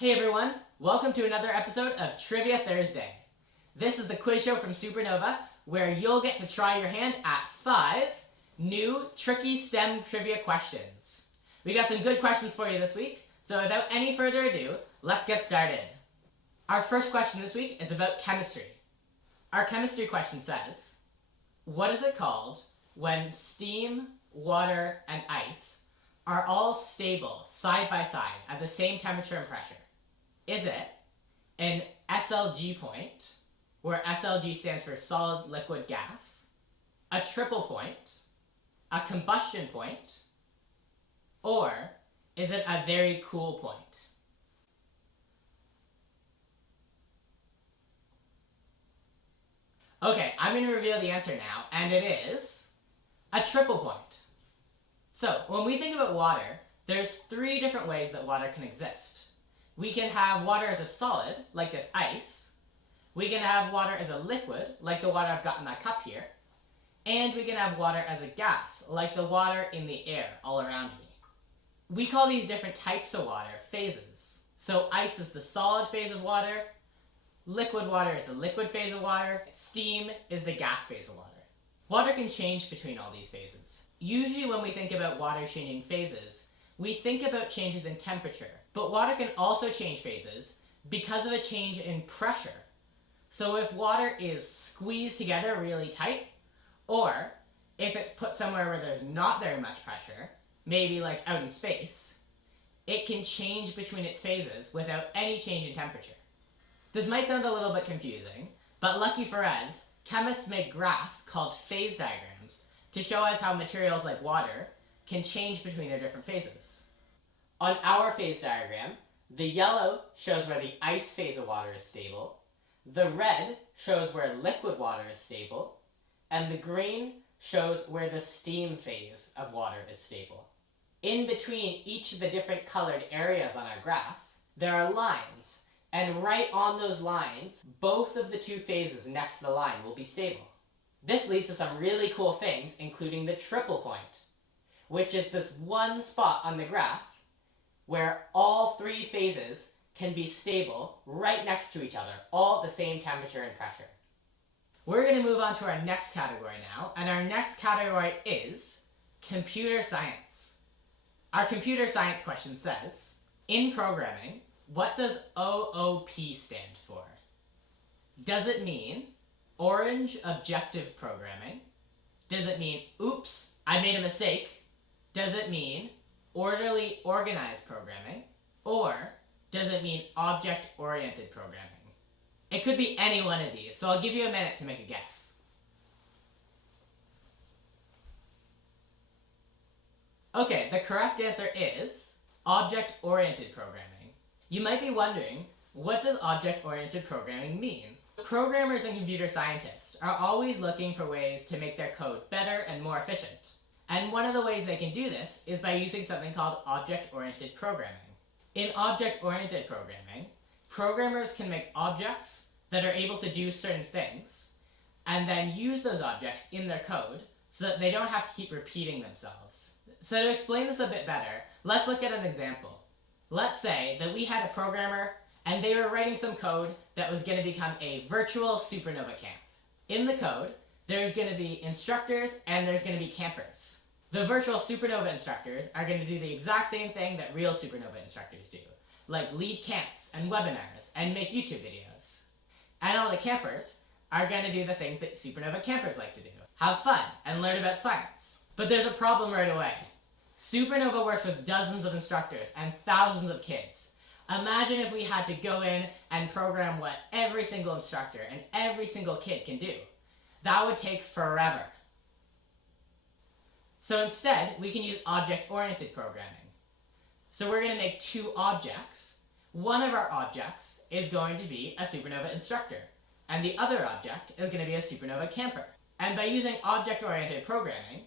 Hey everyone, welcome to another episode of Trivia Thursday. This is the quiz show from SuperNOVA where you'll get to try your hand at 5 new tricky STEM trivia questions. We got some good questions for you this week, so without any further ado, let's get started. Our first question this week is about chemistry. Our chemistry question says, what is it called when steam, water, and ice are all stable side by side at the same temperature and pressure? Is it an SLG point, where SLG stands for solid, liquid, gas, a triple point, a combustion point, or is it a very cool point? Okay, I'm going to reveal the answer now, and it is a triple point. So, when we think about water, there's 3 different ways that water can exist. We can have water as a solid, like this ice. We can have water as a liquid, like the water I've got in my cup here. And we can have water as a gas, like the water in the air all around me. We call these different types of water phases. So ice is the solid phase of water, liquid water is the liquid phase of water, steam is the gas phase of water. Water can change between all these phases. Usually when we think about water changing phases, we think about changes in temperature, but water can also change phases because of a change in pressure. So if water is squeezed together really tight, or if it's put somewhere where there's not very much pressure, maybe like out in space, it can change between its phases without any change in temperature. This might sound a little bit confusing, but lucky for us, chemists make graphs called phase diagrams to show us how materials like water can change between their different phases. On our phase diagram, the yellow shows where the ice phase of water is stable, the red shows where liquid water is stable, and the green shows where the steam phase of water is stable. In between each of the different colored areas on our graph, there are lines, and right on those lines, both of the 2 phases next to the line will be stable. This leads to some really cool things, including the triple point, which is this one spot on the graph where all 3 phases can be stable right next to each other, all at the same temperature and pressure. We're going to move on to our next category now, and our next category is computer science. Our computer science question says, in programming, what does OOP stand for? Does it mean Orange Objective Programming? Does it mean, oops, I made a mistake? Does it mean Orderly Organized Programming? Or does it mean Object-Oriented Programming? It could be any one of these, so I'll give you a minute to make a guess. Okay, the correct answer is Object-Oriented Programming. You might be wondering, what does Object-Oriented Programming mean? Programmers and computer scientists are always looking for ways to make their code better and more efficient. And one of the ways they can do this is by using something called object-oriented programming. In object-oriented programming, programmers can make objects that are able to do certain things, and then use those objects in their code so that they don't have to keep repeating themselves. So to explain this a bit better, let's look at an example. Let's say that we had a programmer and they were writing some code that was going to become a virtual SuperNOVA camp. In the code, there's going to be instructors and there's going to be campers. The virtual SuperNOVA instructors are going to do the exact same thing that real SuperNOVA instructors do, like lead camps and webinars and make YouTube videos. And all the campers are going to do the things that SuperNOVA campers like to do, have fun and learn about science. But there's a problem right away. SuperNOVA works with dozens of instructors and thousands of kids. Imagine if we had to go in and program what every single instructor and every single kid can do. That would take forever. So instead, we can use object-oriented programming. So we're going to make 2 objects. One of our objects is going to be a SuperNOVA instructor, and the other object is going to be a SuperNOVA camper. And by using object-oriented programming,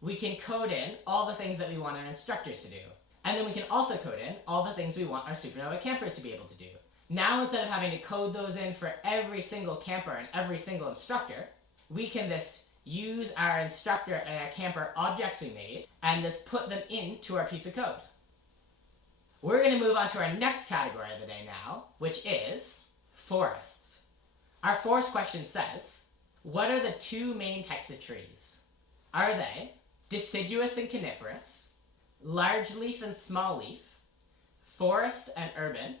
we can code in all the things that we want our instructors to do. And then we can also code in all the things we want our SuperNOVA campers to be able to do. Now instead of having to code those in for every single camper and every single instructor, we can just use our instructor and our camper objects we made and just put them into our piece of code. We're going to move on to our next category of the day now, which is forests. Our forest question says, what are the two main types of trees? Are they deciduous and coniferous, large leaf and small leaf, forest and urban,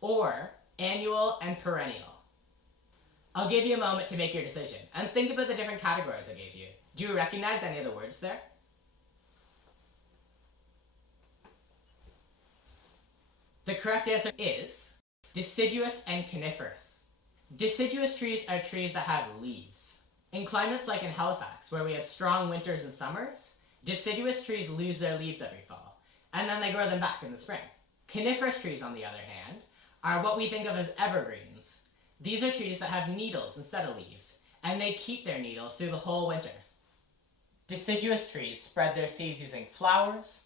or annual and perennial? I'll give you a moment to make your decision, and think about the different categories I gave you. Do you recognize any of the words there? The correct answer is deciduous and coniferous. Deciduous trees are trees that have leaves. In climates like in Halifax, where we have strong winters and summers, deciduous trees lose their leaves every fall, and then they grow them back in the spring. Coniferous trees, on the other hand, are what we think of as evergreens. These are trees that have needles instead of leaves, and they keep their needles through the whole winter. Deciduous trees spread their seeds using flowers,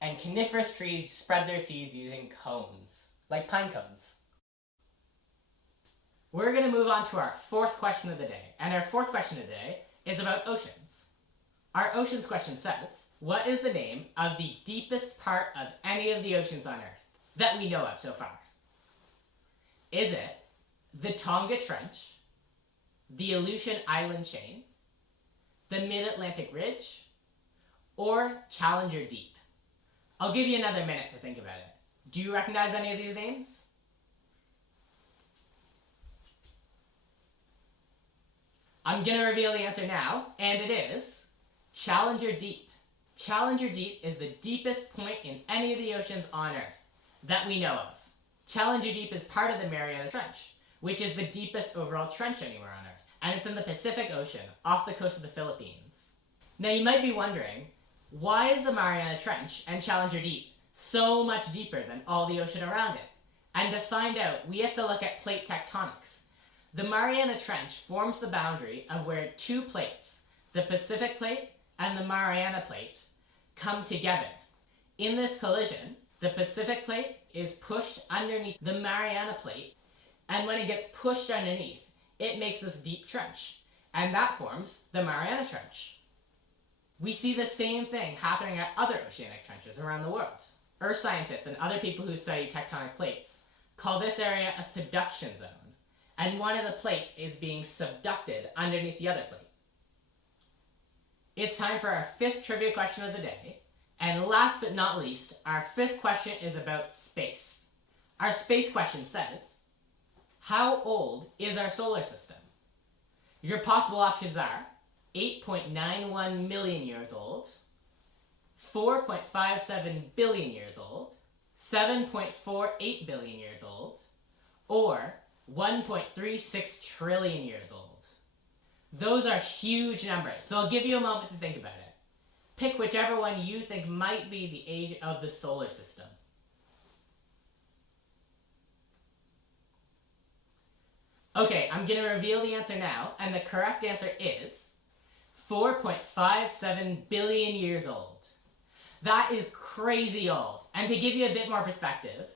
and coniferous trees spread their seeds using cones, like pine cones. We're going to move on to our fourth question of the day, and our fourth question of the day is about oceans. Our oceans question says, what is the name of the deepest part of any of the oceans on Earth that we know of so far? Is it the Tonga Trench, the Aleutian Island Chain, the Mid-Atlantic Ridge, or Challenger Deep? I'll give you another minute to think about it. Do you recognize any of these names? I'm going to reveal the answer now, and it is Challenger Deep. Challenger Deep is the deepest point in any of the oceans on Earth that we know of. Challenger Deep is part of the Mariana Trench, which is the deepest overall trench anywhere on Earth, and it's in the Pacific Ocean, off the coast of the Philippines. Now you might be wondering, why is the Mariana Trench and Challenger Deep so much deeper than all the ocean around it? And to find out, we have to look at plate tectonics. The Mariana Trench forms the boundary of where two plates, the Pacific Plate and the Mariana Plate, come together. In this collision, the Pacific Plate is pushed underneath the Mariana Plate, and when it gets pushed underneath, it makes this deep trench, and that forms the Mariana Trench. We see the same thing happening at other oceanic trenches around the world. Earth scientists and other people who study tectonic plates call this area a subduction zone, and one of the plates is being subducted underneath the other plate. It's time for our fifth trivia question of the day, and last but not least, our fifth question is about space. Our space question says, how old is our solar system? Your possible options are 8.91 million years old, 4.57 billion years old, 7.48 billion years old, or 1.36 trillion years old. Those are huge numbers, so I'll give you a moment to think about it. Pick whichever one you think might be the age of the solar system. Okay, I'm going to reveal the answer now, and the correct answer is 4.57 billion years old. That is crazy old. And to give you a bit more perspective,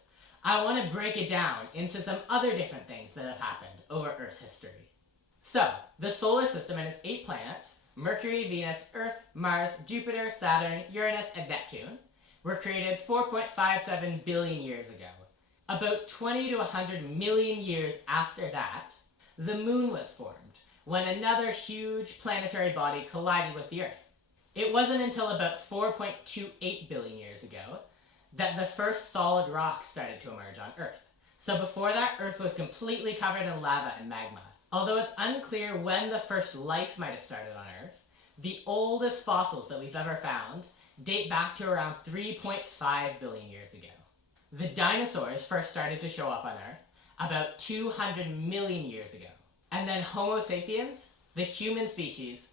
I want to break it down into some other different things that have happened over Earth's history. So, the solar system and its 8 planets, Mercury, Venus, Earth, Mars, Jupiter, Saturn, Uranus, and Neptune, were created 4.57 billion years ago. About 20 to 100 million years after that, the Moon was formed, when another huge planetary body collided with the Earth. It wasn't until about 4.28 billion years ago that the first solid rocks started to emerge on Earth. So before that, Earth was completely covered in lava and magma. Although it's unclear when the first life might have started on Earth, the oldest fossils that we've ever found date back to around 3.5 billion years ago. The dinosaurs first started to show up on Earth about 200 million years ago. And then Homo sapiens, the human species,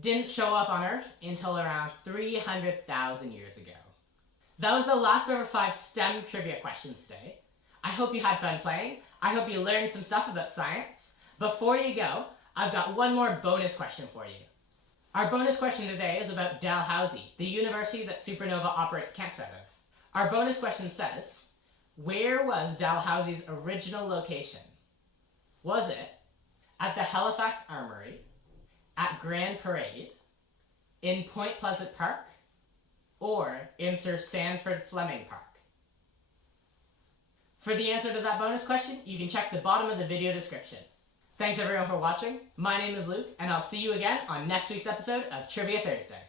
didn't show up on Earth until around 300,000 years ago. That was the last of our 5 STEM trivia questions today. I hope you had fun playing. I hope you learned some stuff about science. Before you go, I've got one more bonus question for you. Our bonus question today is about Dalhousie, the university that SuperNOVA operates camps out of. Our bonus question says, where was Dalhousie's original location? Was it at the Halifax Armory, at Grand Parade, in Point Pleasant Park, or in Sir Sanford Fleming Park? For the answer to that bonus question, you can check the bottom of the video description. Thanks everyone for watching. My name is Luke, and I'll see you again on next week's episode of Trivia Thursday.